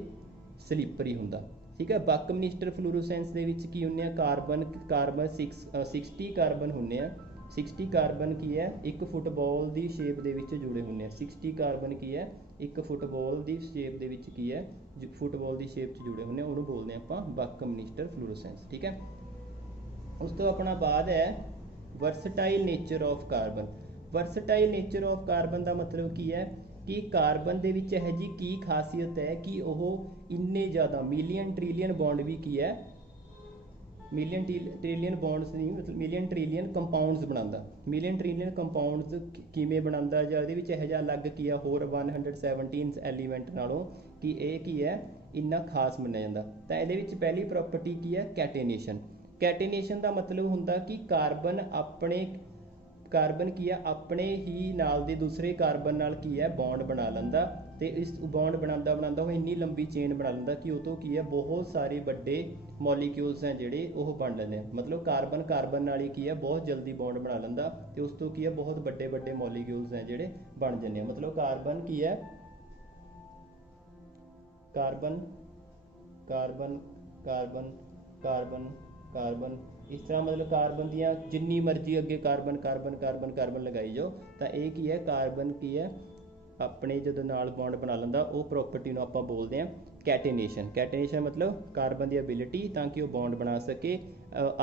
ਸਲਿੱਪਰੀ ਹੁੰਦਾ। ਠੀਕ ਹੈ, ਬਕਮਿਨਸਟਰ ਫਲੋਰੋਸੈਂਸ ਦੇ ਵਿੱਚ ਕੀ ਹੁੰਦੇ ਆ, ਕਾਰਬਨ 60 ਕਾਰਬਨ ਹੁੰਦੇ ਆ। 60 ਕਾਰਬਨ ਕੀ ਹੈ, ਇੱਕ ਫੁੱਟਬਾਲ ਦੀ ਸ਼ੇਪ ਦੇ ਵਿੱਚ ਜੁੜੇ ਹੁੰਦੇ ਆ। 60 ਕਾਰਬਨ ਕੀ ਹੈ, ਇੱਕ ਫੁੱਟਬਾਲ ਦੀ ਸ਼ੇਪ ਦੇ ਵਿੱਚ ਕੀ ਹੈ, ਫੁੱਟਬਾਲ ਦੀ ਸ਼ੇਪ 'ਚ ਜੁੜੇ ਹੁੰਦੇ ਆ, ਉਹਨੂੰ ਬੋਲਦੇ ਆ ਆਪਾਂ ਬਕਮਿਨਸਟਰ ਫਲੋਰੋਸੈਂਸ। ਠੀਕ ਹੈ, ਉਸ ਤੋਂ ਆਪਣਾ ਬਾਅਦ ਹੈ versatile nature of carbon. Versatile nature of carbon ਦਾ ਮਤਲਬ ਕੀ ਹੈ ਕਿ ਕਾਰਬਨ ਦੇ ਵਿੱਚ ਇਹੋ ਜਿਹੀ ਕੀ ਖਾਸੀਅਤ ਹੈ ਕਿ ਉਹ ਇੰਨੇ ਜ਼ਿਆਦਾ ਮਿਲੀਅਨ ਟ੍ਰਿਲੀਅਨ ਬੌਂਡ ਵੀ ਕੀ ਹੈ, ਮਿਲੀਅਨ ਟ੍ਰਿਲੀਅਨ ਬੌਂਡਸ ਨਹੀਂ, ਮਤਲਬ ਮਿਲੀਅਨ ਟ੍ਰਿਲੀਅਨ ਕੰਪਾਊਂਡਸ ਬਣਾਉਂਦਾ। ਮਿਲੀਅਨ ਟ੍ਰਿਲੀਅਨ ਕੰਪਾਊਂਡਸ ਕਿਵੇਂ ਬਣਾਉਂਦਾ, ਜਾਂ ਇਹਦੇ ਵਿੱਚ ਇਹੋ ਜਿਹਾ ਅਲੱਗ ਕੀ ਆ ਹੋਰ 117 ਐਲੀਮੈਂਟ ਨਾਲੋਂ ਕਿ ਇਹ ਕੀ ਹੈ, ਇੰਨਾ ਖਾਸ ਮੰਨਿਆ ਜਾਂਦਾ। ਤਾਂ ਇਹਦੇ ਵਿੱਚ ਪਹਿਲੀ ਪ੍ਰੋਪਰਟੀ ਕੀ ਹੈ, ਕੈਟੇਨੇਸ਼ਨ। ਕੈਟੇਨੇਸ਼ਨ ਦਾ ਮਤਲਬ ਹੁੰਦਾ ਕਿ ਕਾਰਬਨ ਕੀ ਹੈ, ਆਪਣੇ ਹੀ ਨਾਲ ਦੇ ਦੂਸਰੇ ਕਾਰਬਨ ਨਾਲ ਕੀ ਹੈ, ਬੌਂਡ ਬਣਾ ਲੈਂਦਾ, ਤੇ ਇਸ ਬੌਂਡ ਬਣਾਉਂਦਾ ਉਹ ਇੰਨੀ ਲੰਬੀ ਚੇਨ ਬਣਾ ਲੈਂਦਾ ਕਿ ਉਹ ਤੋਂ ਕੀ ਹੈ, ਬਹੁਤ ਸਾਰੇ ਵੱਡੇ ਮੋਲੀਕਿਊਲਸ ਹੈ ਜਿਹੜੇ ਉਹ ਬਣ ਲੈਂਦੇ ਆ। ਮਤਲਬ ਕਾਰਬਨ ਨਾਲ ਹੀ ਕੀ ਹੈ, ਬਹੁਤ ਜਲਦੀ ਬੌਂਡ ਬਣਾ ਲੈਂਦਾ ਤੇ ਉਸ ਤੋਂ ਕੀ ਹੈ, ਬਹੁਤ ਵੱਡੇ ਮੋਲੀਕਿਊਲਸ ਹੈ ਜਿਹੜੇ ਬਣ ਜਾਂਦੇ ਆ। ਮਤਲਬ ਕਾਰਬਨ ਕੀ ਹੈ, ਕਾਰਬਨ ਇਸ ਤਰ੍ਹਾਂ, ਮਤਲਬ ਕਾਰਬਨ ਦੀਆਂ ਜਿੰਨੀ ਮਰਜ਼ੀ ਅੱਗੇ ਕਾਰਬਨ ਲਗਾਈ ਜਾਓ ਤਾਂ ਇਹ ਕੀ ਹੈ, ਕਾਰਬਨ ਕੀ ਹੈ, ਆਪਣੇ ਜਦੋਂ ਨਾਲ ਬੌਂਡ ਬਣਾ ਲੈਂਦਾ ਉਹ ਪ੍ਰੋਪਰਟੀ ਨੂੰ ਆਪਾਂ ਬੋਲਦੇ ਹਾਂ ਕੈਟੇਨੇਸ਼ਨ। ਕੈਟੇਨੇਸ਼ਨ ਮਤਲਬ ਕਾਰਬਨ ਦੀ ਐਬਿਲਿਟੀ ਤਾਂ ਕਿ ਉਹ ਬੌਂਡ ਬਣਾ ਸਕੇ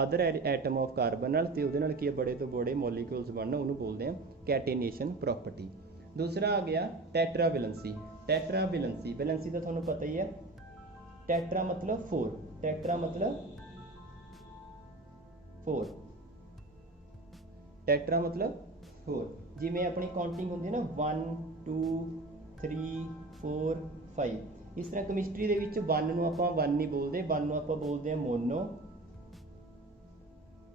ਅਦਰ ਐਟਮ ਆਫ ਕਾਰਬਨ ਨਾਲ, ਤੇ ਉਹਦੇ ਨਾਲ ਕੀ ਹੈ, ਬੜੇ ਤੋਂ ਬੜੇ ਮੋਲੀਕਿਊਲਸ ਬਣਨ, ਉਹਨੂੰ ਬੋਲਦੇ ਹਾਂ ਕੈਟੇਨੇਸ਼ਨ ਪ੍ਰੋਪਰਟੀ। ਦੂਸਰਾ ਆ ਗਿਆ ਟੈਟਰਾਵੈਲੈਂਸੀ। ਵੈਲੈਂਸੀ ਤਾਂ ਤੁਹਾਨੂੰ ਪਤਾ ਹੀ ਹੈ, ਟੈਟਰਾ ਮਤਲਬ 4, ਟੈਟਰਾ ਮਤਲਬ 4। ਜਿਵੇਂ ਆਪਣੀ ਕਾਊਂਟਿੰਗ ਹੁੰਦੀ ਹੈ ਨਾ 1 2 3 4 5, ਇਸ ਤਰ੍ਹਾਂ ਕੈਮਿਸਟਰੀ ਦੇ ਵਿੱਚ 1 ਨੂੰ ਆਪਾਂ 1 ਨਹੀਂ ਬੋਲਦੇ, 1 ਨੂੰ ਆਪਾਂ ਬੋਲਦੇ ਹਾਂ ਮੋਨੋ,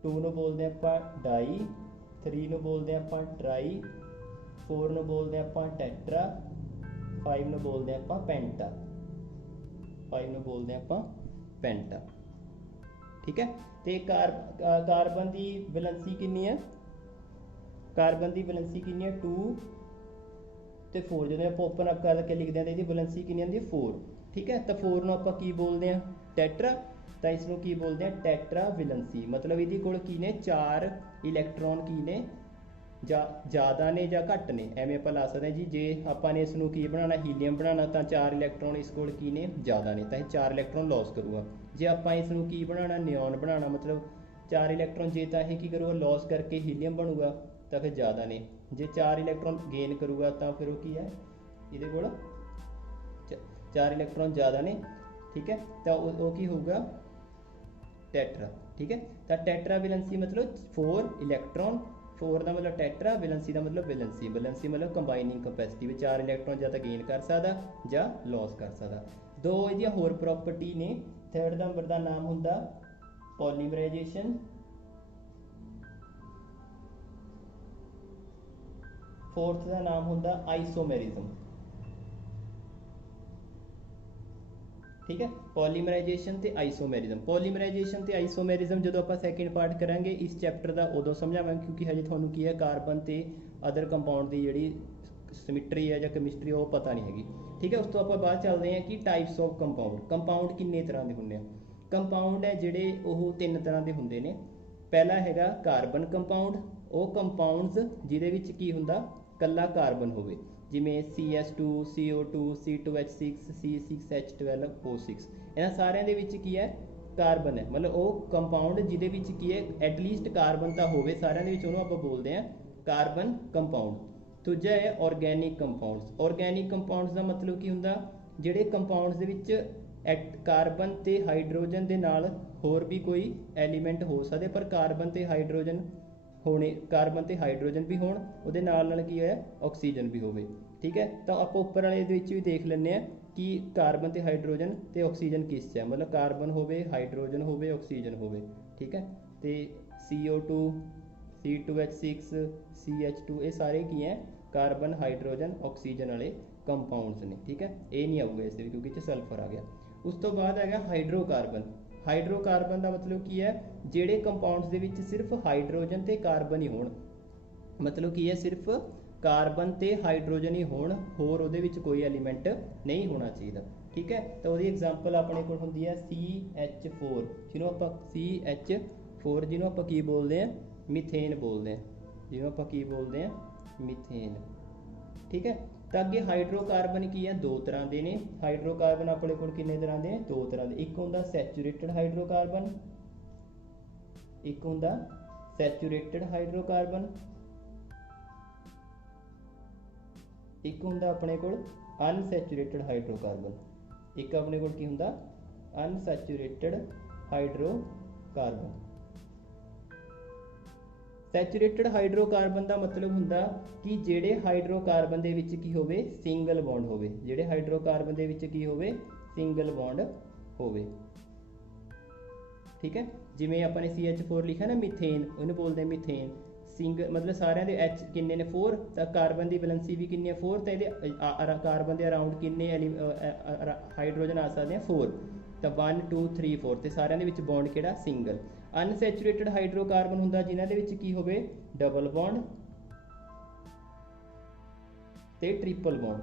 2 ਨੂੰ ਬੋਲਦੇ ਆਪਾਂ ਡਾਈ, 3 ਨੂੰ ਬੋਲਦੇ ਆਪਾਂ ਟਰਾਈ, 4 ਨੂੰ ਬੋਲਦੇ ਆਪਾਂ ਟੈਟਰਾ, 5 ਨੂੰ ਬੋਲਦੇ ਆਪਾਂ ਪੈਂਟਾ। ਠੀਕ ਹੈ, ਤੇ ਕਾਰਬਨ ਦੀ ਵੈਲੈਂਸੀ ਕਿੰਨੀ ਹੈ, 2 ਤੇ 4। ਜਦੋਂ ਆਪਾਂ ਓਪਨ ਅਪ ਕਰਕੇ ਲਿਖਦੇ ਹਾਂ ਤਾਂ ਇਹਦੀ ਵੈਲੈਂਸੀ ਕਿੰਨੀ ਆਉਂਦੀ ਹੈ, 4। ਠੀਕ ਹੈ, ਤਾਂ 4 ਨੂੰ ਆਪਾਂ ਕੀ ਬੋਲਦੇ ਹਾਂ, ਟੈਟਰਾ, ਤਾਂ ਇਸ ਨੂੰ ਕੀ ਬੋਲਦੇ ਹਾਂ, ਟੈਟਰਾ ਵੈਲੈਂਸੀ। ਮਤਲਬ ਇਹਦੇ ਕੋਲ ਕੀ ਨੇ, 4 ਇਲੈਕਟ੍ਰੋਨ ਕੀ ਨੇ, ਜ਼ਿਆਦਾ ਨੇ ਜਾਂ ਘੱਟ ਨੇ, ਐਵੇਂ ਆਪਾਂ ਲਾ ਸਕਦੇ ਹਾਂ ਜੀ। ਜੇ ਆਪਾਂ ਨੇ ਇਸ ਨੂੰ ਕੀ ਬਣਾਉਣਾ, ਹੀਲੀਅਮ ਬਣਾਉਣਾ, ਤਾਂ 4 ਇਲੈਕਟ੍ਰੋਨ ਇਸ ਕੋਲ ਕੀ ਨੇ, ਜ਼ਿਆਦਾ ਨੇ, ਤਾਂ ਇਹ 4 ਇਲੈਕਟ੍ਰੋਨ ਲੋਸ ਕਰੂਗਾ। ਜੇ ਆਪਾਂ ਇਸ ਨੂੰ ਕੀ ਬਣਾਉਣਾ, ਨਿਓਨ ਬਣਾਉਣਾ, ਮਤਲਬ 4 ਇਲੈਕਟ੍ਰੋਨ, ਜੇ ਤਾਂ ਇਹ ਕੀ ਕਰੂਗਾ, ਲੋਸ ਕਰਕੇ ਹੀਲੀਅਮ ਬਣੂਗਾ ਤਾਂ ਫਿਰ ਜ਼ਿਆਦਾ ਨੇ, ਜੇ 4 ਇਲੈਕਟ੍ਰੋਨ ਗੇਨ ਕਰੂਗਾ ਤਾਂ ਫਿਰ ਉਹ ਕੀ ਹੈ, ਇਹਦੇ ਕੋਲ 4 ਇਲੈਕਟ੍ਰੋਨ ਜ਼ਿਆਦਾ ਨੇ। ਠੀਕ ਹੈ, ਤਾਂ ਉਹ ਕੀ ਹੋਊਗਾ, ਟੈਟਰਾ। ਠੀਕ ਹੈ, ਤਾਂ ਟੈਟਰਾ ਵੈਲੈਂਸੀ ਮਤਲਬ 4 ਇਲੈਕਟ੍ਰੋਨ, 4 ਦਾ ਮਤਲਬ ਟੈਟਰਾ, ਵੈਲੈਂਸੀ ਦਾ ਮਤਲਬ ਵੈਲੈਂਸੀ ਮਤਲਬ ਕੰਬਾਈਨਿੰਗ ਕਪੈਸਿਟੀ, ਵਿੱਚ 4 ਇਲੈਕਟ੍ਰੋਨ ਜਾਂ ਤਾਂ ਗੇਨ ਕਰ ਸਕਦਾ ਜਾਂ ਲੋਸ ਕਰ ਸਕਦਾ। 2 ਇਹਦੀਆਂ ਹੋਰ ਪ੍ਰੋਪਰਟੀ ਨੇ। 3rd ਨੰਬਰ ਦਾ ਨਾਮ ਹੁੰਦਾ ਪੋਲੀਮਰਾਈਜੇਸ਼ਨ, फोर्थ का नाम होंदा आइसोमेरिज्म। ठीक है, पॉलीमराइजेशन ते आइसोमेरिज्म। पॉलीमराइजेशन ते आइसोमेरिज्म जो आप सैकेंड पार्ट करांगे इस चैप्टर का उदों समझावांगे, क्योंकि हजे तुहानूं की है कार्बन ते अदर कंपाउंड की जिहड़ी सिमिट्री है या केमिस्ट्री वो पता नहीं हैगी। ठीक है, उस तो आप बाद चलते हैं कि टाइप्स ऑफ कंपाउंड। कंपाउंड किन्ने तरह के होंगे? कंपाउंड है जिहड़े वो तीन तरह के होंगे ने। पहला हैगा कार्बन कंपाउंड, वो कंपाउंड्स जिहदे विच की हुंदा कल्ला कार्बन होवे, जिमें CS2 CO2 C2H6 C6H12O6। इन्हां सारिਆਂ ਦੇ ਵਿੱਚ ਕੀ ਹੈ ਕਾਰਬਨ ਹੈ, ਮਤਲਬ ਉਹ ਕੰਪਾਊਂਡ ਜਿਹਦੇ ਵਿੱਚ ਕੀ ਹੈ ਐਟਲੀਸਟ ਕਾਰਬਨ ਤਾਂ ਹੋਵੇ ਸਾਰਿਆਂ ਦੇ ਵਿੱਚ, ਉਹਨੂੰ ਆਪਾਂ ਬੋਲਦੇ ਹਾਂ ਕਾਰਬਨ ਕੰਪਾਊਂਡ। ਦੂਜਾ ਹੈ ਆਰਗੈਨਿਕ ਕੰਪਾਊਂਡਸ। ਆਰਗੈਨਿਕ ਕੰਪਾਊਂਡਸ ਦਾ ਮਤਲਬ ਕੀ ਹੁੰਦਾ? ਜਿਹੜੇ ਕੰਪਾਊਂਡਸ ਦੇ ਵਿੱਚ ਕਾਰਬਨ ਤੇ ਹਾਈਡਰੋਜਨ ਦੇ ਨਾਲ ਹੋਰ ਵੀ ਕੋਈ ਐਲੀਮੈਂਟ ਹੋ ਸਕਦੇ, ਪਰ ਕਾਰਬਨ ਤੇ ਹਾਈਡਰੋਜਨ ਹੋਣੇ, ਕਾਰਬਨ ਤੇ ਹਾਈਡਰੋਜਨ ਵੀ ਹੋਣ, ਉਹਦੇ ਨਾਲ ਕੀ ਹੈ ਆਕਸੀਜਨ ਵੀ ਹੋਵੇ। ਠੀਕ ਹੈ, ਤਾਂ ਆਪਾਂ ਉੱਪਰ ਵਾਲੇ ਦੇ ਵਿੱਚ ਵੀ ਦੇਖ ਲੈਂਦੇ ਹਾਂ कि कार्बन ते हाइड्रोजन ते ऑक्सीजन किस च है, मतलब कार्बन होवे, हाइड्रोजन होवे, ऑक्सीजन होवे। ठीक है, तो CO2 C2H6 CH2 ये सारे की हैं कार्बन हाइड्रोजन ऑक्सीजन वाले कंपाउंड्स ने। ठीक है, ये नहीं आऊगा इस क्योंकि इस सल्फर आ गया। उस तो बाद है हाइड्रोकार्बन। हाइड्रोकार्बन का मतलब की है जिहड़े कंपाउंड्स दे विच सिर्फ हाइड्रोजन ते कार्बन ही होण, मतलब की है सिर्फ कार्बन ते हाइड्रोजन ही होण, होर उहदे विच कोई एलीमेंट नहीं होना चाहिए। ठीक है, तो उहदी एग्जाम्पल अपने कोल हुंदी है CH4, जिन्हों आपां CH4 जिन्हों आपां की बोलते हैं मीथेन बोलते हैं, जिन्हों आपां की बोलते हैं मीथेन। ठीक है, तो अगे हाइड्रोकार्बन की है दो तरह के ने। हाइड्रोकार्बन अपने कोल किन्ने तरह के? दो तरह के। एक हुंदा सैचुरेटेड हाइड्रोकार्बन, एक हुंदा सैचुरेटेड हाइड्रोकार्बन, एक हुंदा अपने कोल अनसैचुरेटेड हाइड्रोकार्बन। एक अपने कोल की हुंदा अनसैचुरेटेड हाइड्रोकार्बन। सैचुरेटेड हाइड्रोकार्बन का मतलब हुंदा कि जेड़े हाइड्रोकार्बन दे विच की होवे सिंगल बॉन्ड होवे, जेड़े हाइड्रोकार्बन दे विच की होवे सिंगल बॉन्ड होवे। ठीक है, जिमें अपने CH4 लिखा ना मीथेन, उन्हें बोलते हैं मीथेन। सिंगल मतलब सारे दे H किन्ने ने 4, तो कार्बन की वैलेंसी भी किन्नी है 4, तो ये कार्बन के अराउंड किन्ने हाइड्रोजन आ सकते हैं 4, तो 1 2 3 4, तो सारे दे विच बॉन्ड किहड़ा सिंगल। अनसैचुरेटेड हाइड्रोकार्बन हुंदा जिन्हां दे विच की होवे डबल बॉन्ड ते ट्रिपल बॉन्ड।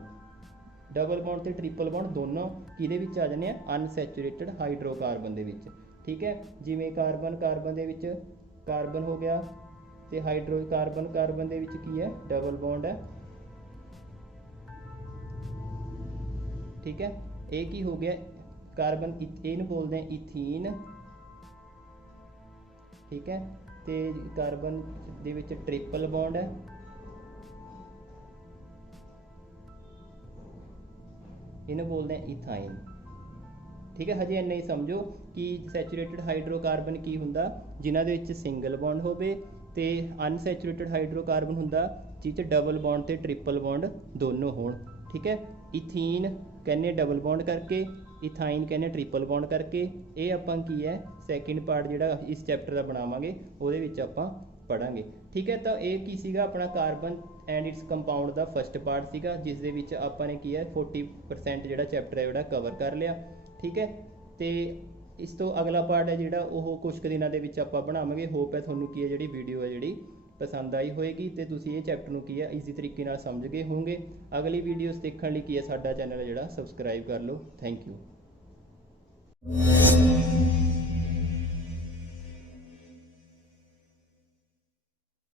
डबल बॉन्ड ते ट्रिपल बॉन्ड दोनों किहदे विच आ जाने अनसैचुरेटेड हाइड्रोकार्बन दे विच। ठीक है, जिवें carbon carbon they which carbon हो गया, तो हाइड्रोकार्बन कार्बन दे विच की है डबल बॉन्ड है। ठीक है, एक ही हो गया कार्बन, इथेन बोलते हैं इथीन। ठीक है, तो कार्बन दे विच ट्रिपल बॉन्ड है, इन्हें बोलते हैं इथाइन। ठीक है, हजे इन्ना ही समझो कि सैचुरेटेड हाइड्रोकार्बन की हुंदा जिन्हां दे विच सिंगल बॉन्ड होवे, ते अनसैचुरेटेड हाइड्रोकार्बन हुंदा जिस डबल बॉन्ड ते ट्रिपल बॉन्ड दोनों होण। ठीक है, इथीन कहने डबल बॉन्ड करके, इथाइन कहने ट्रिपल बॉन्ड करके। ये आपां की है सैकेंड पार्ट जिहड़ा इस चैप्टर का बनावांगे उहदे विच आपां पढ़ांगे। ठीक है, तो ये की सीगा अपना कार्बन एंड इट्स कंपाउंड का फस्ट पार्ट सीगा, जिस दे विच आपां ने की है 40% जिहड़ा चैप्टर है जिहड़ा कवर कर लिया। ठीक है, तो इस तो अगला पार्ट है जिहड़ा ओह कुछ कुछ दिनों के विच आपां बनावांगे। होप है तुहानूं की है जिहड़ी वीडियो है जिहड़ी पसंद आई होएगी, तो तुसीं ये चैप्टर नूं की है ईजी तरीके नाल समझ गए होंगे। अगली वीडियोज़ देखने लिए की है साडा चैनल जिहड़ा सबसक्राइब कर लो। Thank you.